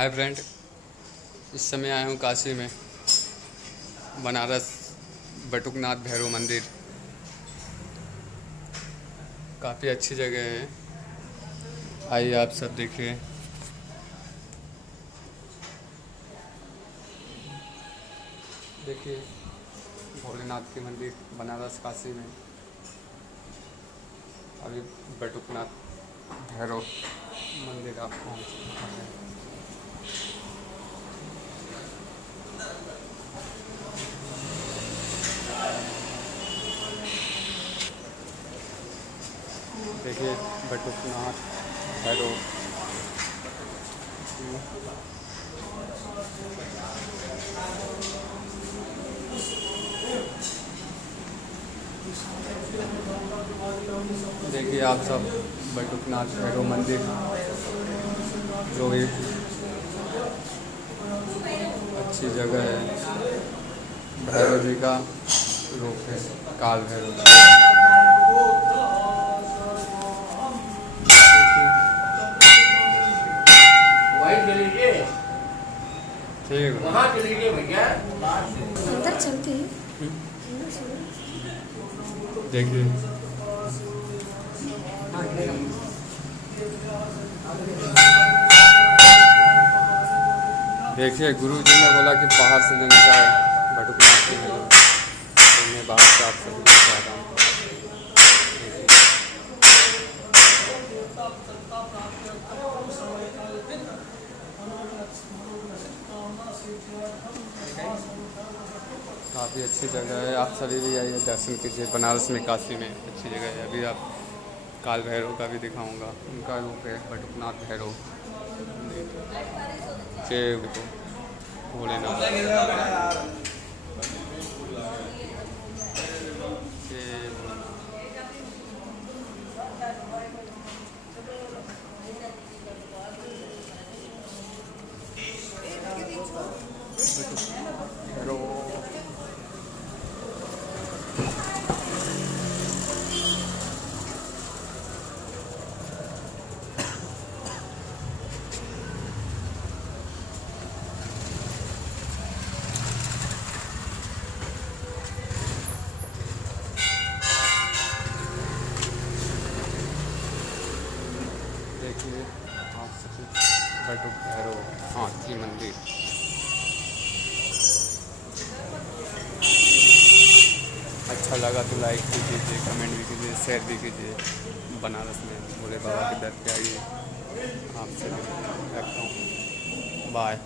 Hi friend, इस समय आया हूँ काशी में, बनारस बटुकनाथ भैरव मंदिर। काफ़ी अच्छी जगह है, आइए आप सब देखिए। देखिए भोलेनाथ की मंदिर बनारस काशी में। अभी बटुकनाथ भैरव मंदिर आप पहुँच चुके हैं। देखिए बटुकनाथ भैरव। देखिए आप सब बटुकनाथ भैरव मंदिर, जो भी अच्छी जगह है। भैरव जी का रूप है, काल भैरव। ठीक है, वहाँ चलीजिए भैया। अंदर चलती है। देखिए देखिए गुरु जी ने बोला कि बाहर से लेने जाए बटुकनाथ के लिए, तो मैं बाहर से आप सभी को बता रहा हूँ। काफ़ी अच्छी जगह है, आप सभी भी आइए, दर्शन कीजिए। बनारस में काशी में अच्छी जगह है। अभी आप काल भैरव का भी दिखाऊंगा, उनका रूप है बटुकनाथ भैरव। जय भोलेनाथ। देखिए आप सभी बटुक भैरव हाथ की मंदिर। अच्छा लगा तो लाइक भी कीजिए, कमेंट भी कीजिए, शेयर भी कीजिए। बनारस में भोले बाबा के दर पे आइए। आपसे रखता हूँ, बाय।